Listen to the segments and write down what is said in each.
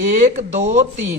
1 2 3,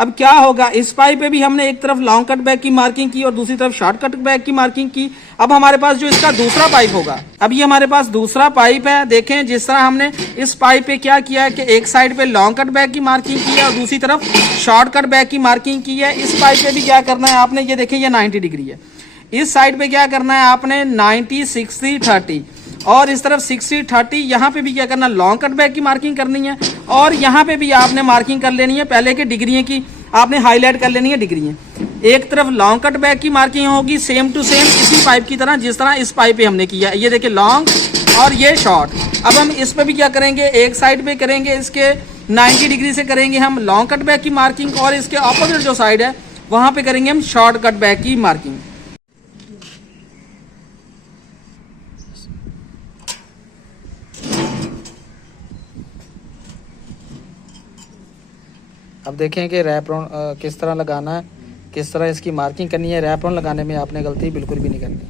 अब क्या होगा, इस पाइप पे भी हमने एक तरफ लॉन्ग कट बैक की मार्किंग की और दूसरी तरफ शॉर्ट कट बैक की मार्किंग की। अब हमारे पास जो इसका दूसरा पाइप होगा, अब ये हमारे पास दूसरा पाइप है। देखें जिस तरह हमने इस पाइप पे क्या किया है कि एक साइड पे लॉन्ग कट बैक की मार्किंग की है और दूसरी तरफ शॉर्ट कट बैक की मार्किंग की है। इस पाइप पे भी क्या करना है आपने, ये देखें ये 90 डिग्री है। इस साइड पे क्या करना है आपने 90 60 30 और इस तरफ 60 30। यहाँ पे भी क्या करना, लॉन्ग कट बैक की मार्किंग करनी है और यहाँ पे भी आपने मार्किंग कर लेनी है। पहले के डिग्रियाँ की आपने हाईलाइट कर लेनी है डिग्रियाँ। एक तरफ लॉन्ग कट बैक की मार्किंग होगी सेम टू सेम इसी पाइप की तरह जिस तरह इस पाइप पे हमने किया। ये देखिए लॉन्ग और ये शॉर्ट। अब हम इस पे भी क्या करेंगे, एक साइड पे करेंगे इसके 90 डिग्री से करेंगे हम लॉन्ग कट बैक की मार्किंग और इसके ऑपोजिट जो साइड है वहाँ पे करेंगे हम शॉर्ट कट बैक की मार्किंग। अब देखें कि रैपरॉन किस तरह लगाना है, किस तरह इसकी मार्किंग करनी है। रैपरॉन लगाने में आपने गलती बिल्कुल भी नहीं करनी।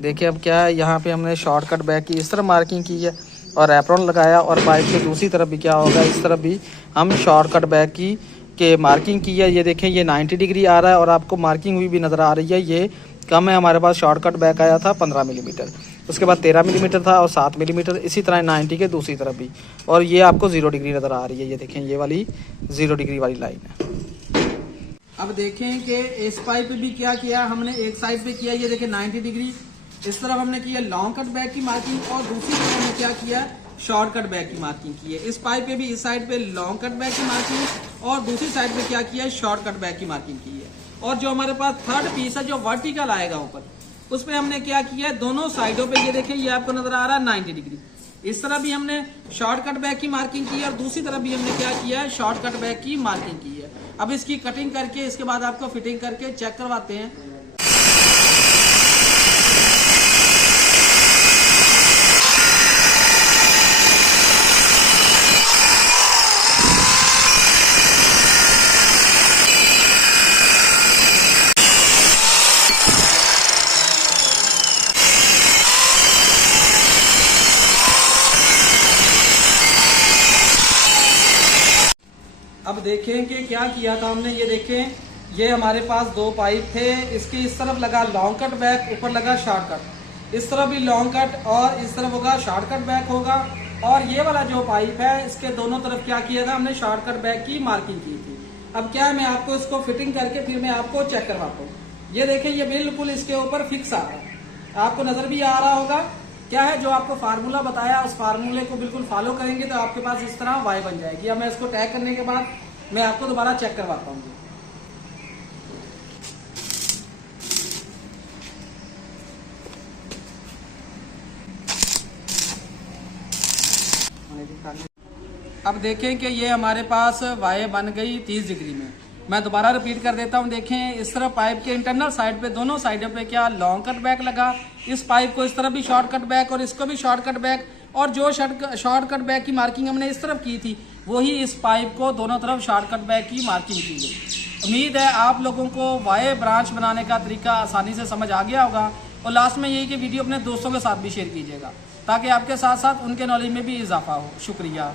देखिए अब क्या है, यहाँ पे हमने शॉर्ट कट बैक की इस तरह मार्किंग की है और रैपरॉन लगाया और पाइप के दूसरी तरफ भी क्या होगा, इस तरफ भी हम शॉर्ट कट बैक की के मार्किंग की है। ये देखें ये 90 डिग्री आ रहा है और आपको मार्किंग हुई भी नज़र आ रही है। ये कम है, हमारे पास शॉर्ट कट बैक आया था 15 मिलीमीटर, उसके बाद 13 मिलीमीटर था और 7 मिलीमीटर, इसी तरह 90 के दूसरी तरफ भी। और ये आपको 0 डिग्री नज़र आ रही है। ये देखें ये वाली 0 डिग्री वाली लाइन है। अब देखें कि इस पाइप पे भी क्या किया हमने, एक साइड पे किया ये देखें 90 डिग्री, इस तरफ हमने किया लॉन्ग कट बैक की मार्किंग और दूसरी तरफ हमने क्या किया, शॉर्ट कट बैक की मार्किंग की है। इस पाइप पे भी इस साइड पे लॉन्ग कट बैक की मार्किंग और दूसरी साइड पे क्या किया है, शॉर्ट कट बैक की मार्किंग की है। और जो हमारे पास थर्ड पीस है जो वर्टिकल आएगा ऊपर, उस पे हमने क्या किया है, दोनों साइडों पे ये देखें ये आपको नजर आ रहा है 90 डिग्री। इस तरह भी हमने शॉर्ट कट बैक की मार्किंग की है और दूसरी तरफ भी हमने क्या किया है, शॉर्ट कट बैक की मार्किंग की है। अब इसकी कटिंग करके इसके बाद आपको फिटिंग करके चेक करवाते हैं। अब देखें कि क्या किया था हमने, ये देखें ये हमारे पास दो पाइप थे, इसके इस तरफ लगा लॉन्ग कट बैक, ऊपर लगा शॉर्ट कट। इस तरफ भी लॉन्ग कट और इस तरफ होगा शॉर्ट कट बैक होगा। और ये वाला जो पाइप है इसके दोनों तरफ क्या किया था हमने, शॉर्ट कट बैक की मार्किंग की थी। अब क्या है, मैं आपको इसको फिटिंग करके फिर मैं आपको चेक करवाता हूँ। ये देखें ये बिल्कुल इसके ऊपर फिक्स आ रहा है, आपको नजर भी आ रहा होगा। क्या है, जो आपको फार्मूला बताया उस फार्मूले को बिल्कुल फॉलो करेंगे तो आपके पास इस तरह वाई बन जाएगी। अब मैं इसको टैग करने के बाद मैं आपको दोबारा चेक करवाता हूँ। अब देखें कि ये हमारे पास वाई बन गई 30 डिग्री में। मैं दोबारा रिपीट कर देता हूँ। देखें इस तरफ पाइप के इंटरनल साइड पे दोनों साइडों पे क्या लॉन्ग कट बैक लगा, इस पाइप को इस तरफ भी शॉर्ट कट बैक और इसको भी शॉर्ट कट बैक, और जो शॉर्ट कट बैक की मार्किंग हमने इस तरफ की थी वही इस पाइप को दोनों तरफ शॉर्ट कट बैक की मार्किंग की गई। उम्मीद है आप लोगों को वाई ब्रांच बनाने का तरीका आसानी से समझ आ गया होगा। और लास्ट में यही कि वीडियो अपने दोस्तों के साथ भी शेयर कीजिएगा ताकि आपके साथ साथ उनके नॉलेज में भी इजाफा हो। शुक्रिया।